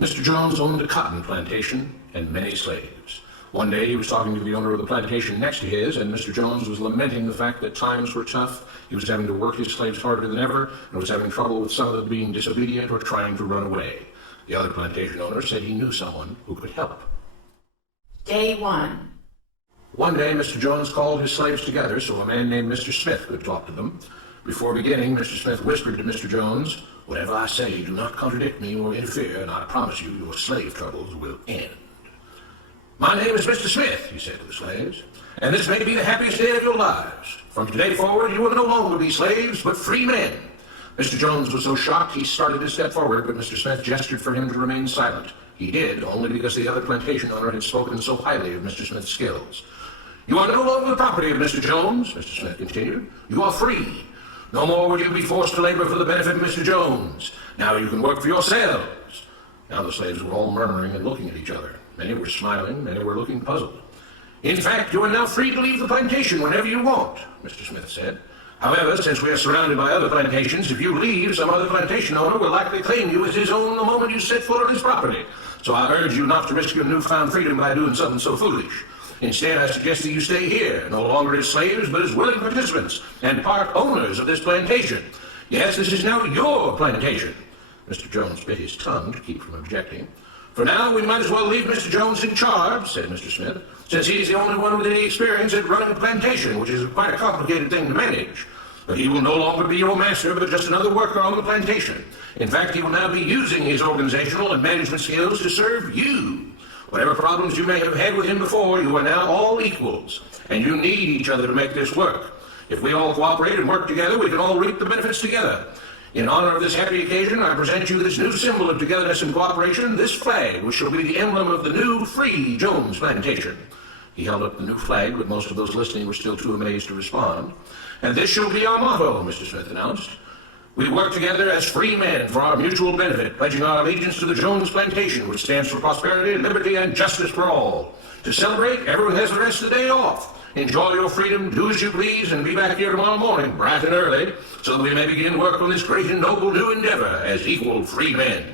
Mr. Jones owned a cotton plantation and many slaves. One day he was talking to the owner of the plantation next to his, and Mr. Jones was lamenting the fact that times were tough. He was having to work his slaves harder than ever, and was having trouble with some of them being disobedient or trying to run away. The other plantation owner said he knew someone who could help. Day 1. One day Mr. Jones called his slaves together so a man named Mr. Smith could talk to them. Before beginning, Mr. Smith whispered to Mr. Jones, "Whatever I say, do not contradict me or interfere, and I promise you your slave troubles will end." "My name is Mr. Smith," he said to the slaves, "and this may be the happiest day of your lives. From today forward, you will no longer be slaves, but free men." Mr. Jones was so shocked he started to step forward, but Mr. Smith gestured for him to remain silent. He did, only because the other plantation owner had spoken so highly of Mr. Smith's skills. "You are no longer the property of Mr. Jones," Mr. Smith continued. "You are free. No more will you be forced to labor for the benefit of Mr. Jones. Now you can work for yourselves." Now the slaves were all murmuring and looking at each other. Many were smiling, many were looking puzzled. "In fact, you are now free to leave the plantation whenever you want," Mr. Smith said. "However, since we are surrounded by other plantations, if you leave, some other plantation owner will likely claim you as his own the moment you set foot on his property. So I urge you not to risk your newfound freedom by doing something so foolish. Instead, I suggest that you stay here, no longer as slaves, but as willing participants and part owners of this plantation. Yes, this is now your plantation." Mr. Jones bit his tongue to keep from objecting. "For now, we might as well leave Mr. Jones in charge," said Mr. Smith, "since he's the only one with any experience at running a plantation, which is quite a complicated thing to manage. But he will no longer be your master, but just another worker on the plantation. In fact, he will now be using his organizational and management skills to serve you. Whatever problems you may have had with him before, you are now all equals, and you need each other to make this work. If we all cooperate and work together, we can all reap the benefits together. In honor of this happy occasion, I present you this new symbol of togetherness and cooperation, this flag, which shall be the emblem of the new free Jones plantation." He held up the new flag, but most of those listening were still too amazed to respond. "And this shall be our motto," Mr. Smith announced. "We work together as free men for our mutual benefit, pledging our allegiance to the Jones Plantation, which stands for prosperity, liberty, and justice for all. To celebrate, everyone has the rest of the day off. Enjoy your freedom, do as you please, and be back here tomorrow morning, bright and early, so that we may begin work on this great and noble new endeavor as equal free men."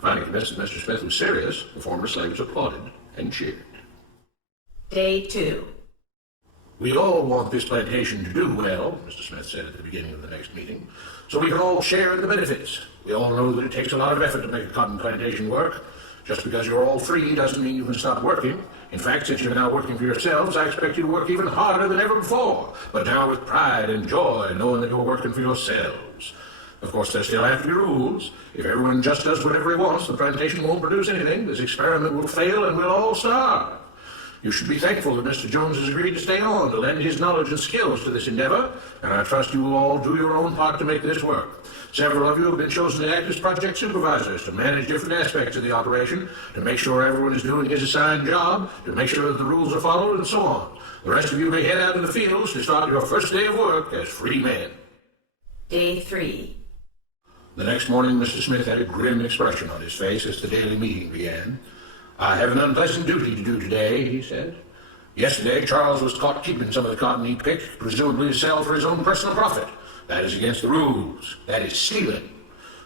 Finally convinced that Mr. Smith was serious, the former slaves applauded and cheered. Day 2. "We all want this plantation to do well," Mr. Smith said at the beginning of the next meeting, "so we can all share in the benefits. We all know that it takes a lot of effort to make a cotton plantation work. Just because you're all free doesn't mean you can stop working. In fact, since you're now working for yourselves, I expect you to work even harder than ever before, but now with pride and joy, knowing that you're working for yourselves. Of course, there still have to be rules. If everyone just does whatever he wants, the plantation won't produce anything. This experiment will fail and we'll all starve. You should be thankful that Mr. Jones has agreed to stay on to lend his knowledge and skills to this endeavor, and I trust you will all do your own part to make this work. Several of you have been chosen to act as project supervisors to manage different aspects of the operation, to make sure everyone is doing his assigned job, to make sure that the rules are followed, and so on. The rest of you may head out in the fields to start your first day of work as free men." Day 3. The next morning, Mr. Smith had a grim expression on his face as the daily meeting began. "I have an unpleasant duty to do today," he said. "Yesterday, Charles was caught keeping some of the cotton he picked, presumably to sell for his own personal profit. That is against the rules. That is stealing.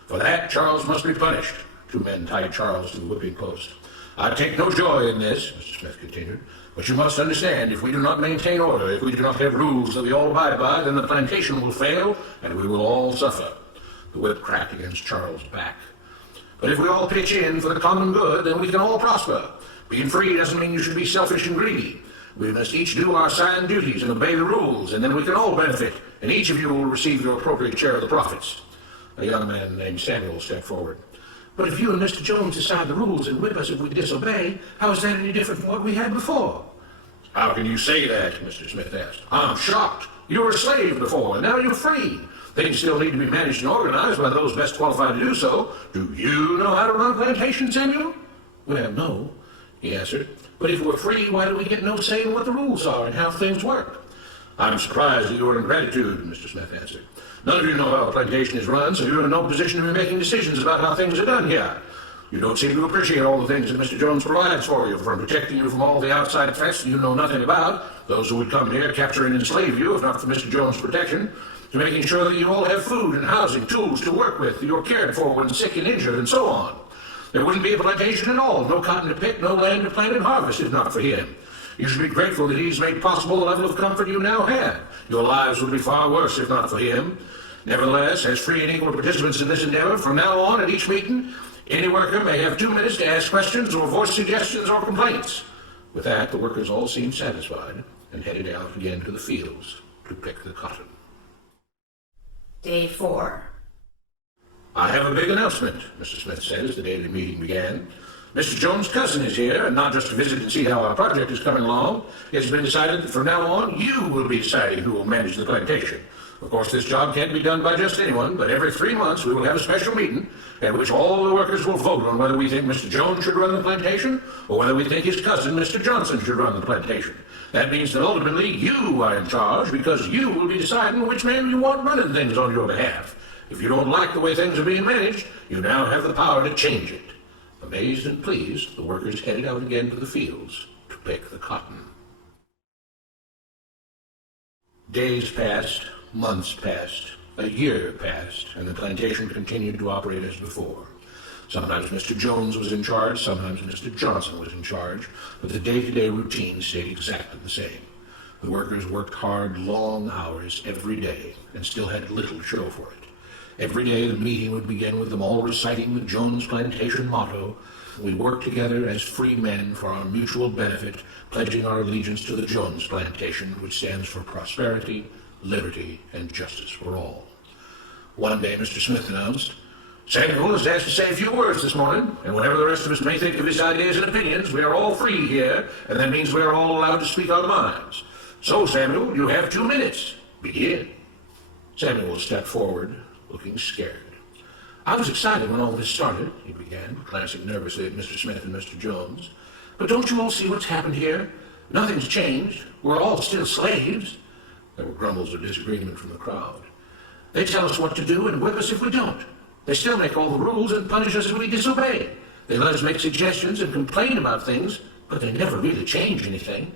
For that, Charles must be punished." Two men tied Charles to the whipping post. "I take no joy in this," Mr. Smith continued, "but you must understand, if we do not maintain order, if we do not have rules that we all abide by, then the plantation will fail, and we will all suffer." The whip cracked against Charles' back. "But if we all pitch in for the common good, then we can all prosper. Being free doesn't mean you should be selfish and greedy. We must each do our assigned duties and obey the rules, and then we can all benefit, and each of you will receive your appropriate share of the profits." A young man named Samuel stepped forward. "But if you and Mr. Jones decide the rules and whip us if we disobey, how is that any different from what we had before?" "How can you say that?" Mr. Smith asked. "I'm shocked. You were a slave before, and now you're free. Things still need to be managed and organized by those best qualified to do so. Do you know how to run a plantation, Samuel?" "Well, no," he answered. "But if we're free, why do we get no say in what the rules are and how things work?" "I'm surprised at your ingratitude," Mr. Smith answered. "None of you know how a plantation is run, so you're in no position to be making decisions about how things are done here. You don't seem to appreciate all the things that Mr. Jones provides for you, from protecting you from all the outside threats you know nothing about, those who would come here, capture and enslave you if not for Mr. Jones' protection, to making sure that you all have food and housing, tools to work with, that you're cared for when sick and injured, and so on. There wouldn't be a plantation at all, no cotton to pick, no land to plant and harvest if not for him. You should be grateful that he's made possible the level of comfort you now have. Your lives would be far worse if not for him. Nevertheless, as free and equal participants in this endeavor, from now on at each meeting, any worker may have 2 minutes to ask questions or voice suggestions or complaints. With that, the workers all seemed satisfied and headed out again to the fields to pick the cotton. Day 4. I have a big announcement, Mr. Smith said as the day of the meeting began. Mr. Jones' cousin is here, and not just to visit and see how our project is coming along. It has been decided that from now on, you will be deciding who will manage the plantation. Of course, this job can't be done by just anyone, but every 3 months we will have a special meeting at which all the workers will vote on whether we think Mr. Jones should run the plantation or whether we think his cousin, Mr. Johnson, should run the plantation. That means that ultimately you are in charge because you will be deciding which man you want running things on your behalf. If you don't like the way things are being managed, you now have the power to change it. Amazed and pleased, the workers headed out again to the fields to pick the cotton. Days passed, months passed, a year passed, and the plantation continued to operate as before. Sometimes Mr. Jones was in charge, sometimes Mr. Johnson was in charge, but the day-to-day routine stayed exactly the same. The workers worked hard, long hours every day, and still had little to show for it. Every day the meeting would begin with them all reciting the Jones Plantation motto, "We work together as free men for our mutual benefit, pledging our allegiance to the Jones Plantation, which stands for prosperity, liberty, and justice for all." One day Mr. Smith announced, "Samuel is asked to say a few words this morning, and whatever the rest of us may think of his ideas and opinions, we are all free here, and that means we are all allowed to speak our minds. So, Samuel, you have 2 minutes. Begin." Samuel stepped forward, looking scared. "I was excited when all this started," he began, glancing nervously at Mr. Smith and Mr. Jones. "But don't you all see what's happened here? Nothing's changed. We're all still slaves." There were grumbles of disagreement from the crowd. "They tell us what to do and whip us if we don't. They still make all the rules and punish us if we disobey. They let us make suggestions and complain about things, but they never really change anything.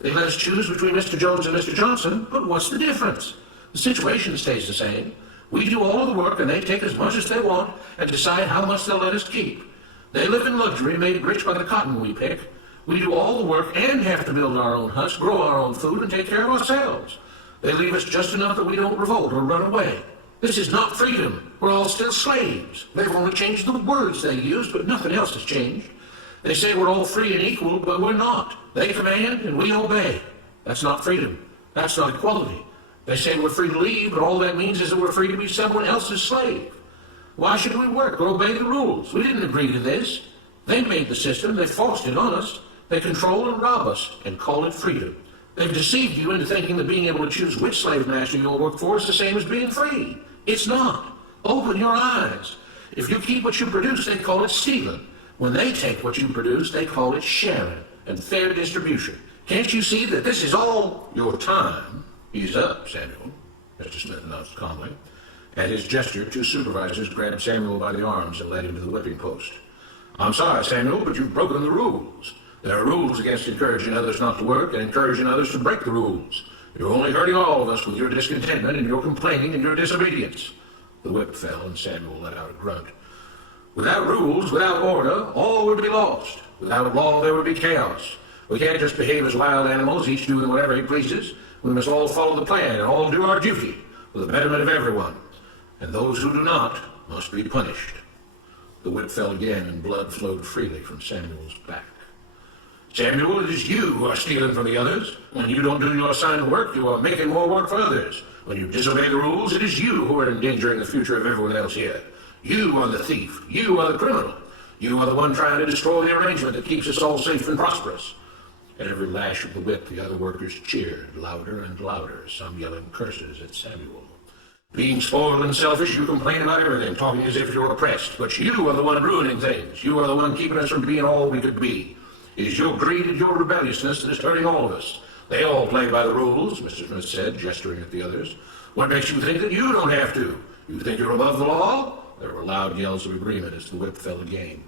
They let us choose between Mr. Jones and Mr. Johnson, but what's the difference? The situation stays the same. We do all the work and they take as much as they want and decide how much they'll let us keep. They live in luxury, made rich by the cotton we pick. We do all the work and have to build our own huts, grow our own food, and take care of ourselves. They leave us just enough that we don't revolt or run away. This is not freedom. We're all still slaves. They've only changed the words they use, but nothing else has changed. They say we're all free and equal, but we're not. They command and we obey. That's not freedom. That's not equality. They say we're free to leave, but all that means is that we're free to be someone else's slave. Why should we work or obey the rules? We didn't agree to this. They made the system. They forced it on us. They control and rob us and call it freedom. They've deceived you into thinking that being able to choose which slave master you'll work for is the same as being free. It's not. Open your eyes. If you keep what you produce, they call it stealing. When they take what you produce, they call it sharing and fair distribution. Can't you see that this is all your time? Ease up, Samuel, Mr. Smith announced calmly. At his gesture, 2 supervisors grabbed Samuel by the arms and led him to the whipping post. "I'm sorry, Samuel, but you've broken the rules. There are rules against encouraging others not to work and encouraging others to break the rules. You're only hurting all of us with your discontentment and your complaining and your disobedience." The whip fell and Samuel let out a grunt. "Without rules, without order, all would be lost. Without law, there would be chaos. We can't just behave as wild animals, each doing whatever he pleases. We must all follow the plan and all do our duty for the betterment of everyone. And those who do not must be punished." The whip fell again and blood flowed freely from Samuel's back. "Samuel, it is you who are stealing from the others. When you don't do your assigned work, you are making more work for others. When you disobey the rules, it is you who are endangering the future of everyone else here. You are the thief. You are the criminal. You are the one trying to destroy the arrangement that keeps us all safe and prosperous." At every lash of the whip, the other workers cheered louder and louder, some yelling curses at Samuel. "Being spoiled and selfish, you complain about everything, talking as if you're oppressed. But you are the one ruining things. You are the one keeping us from being all we could be. It is your greed and your rebelliousness that is hurting all of us. They all play by the rules," Mr. Smith said, gesturing at the others. "What makes you think that you don't have to? You think you're above the law?" There were loud yells of agreement as the whip fell again.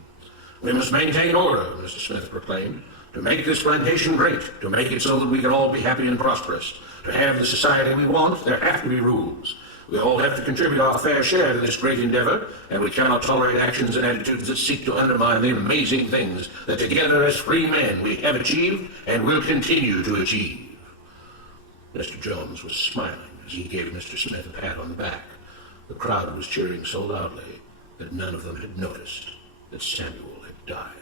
"We must maintain order," Mr. Smith proclaimed. "To make this plantation great, to make it so that we can all be happy and prosperous, to have the society we want, there have to be rules. We all have to contribute our fair share to this great endeavor, and we cannot tolerate actions and attitudes that seek to undermine the amazing things that together as free men we have achieved and will continue to achieve. Mr. Jones was smiling as he gave Mr. Smith a pat on the back. The crowd was cheering so loudly that none of them had noticed that Samuel had died.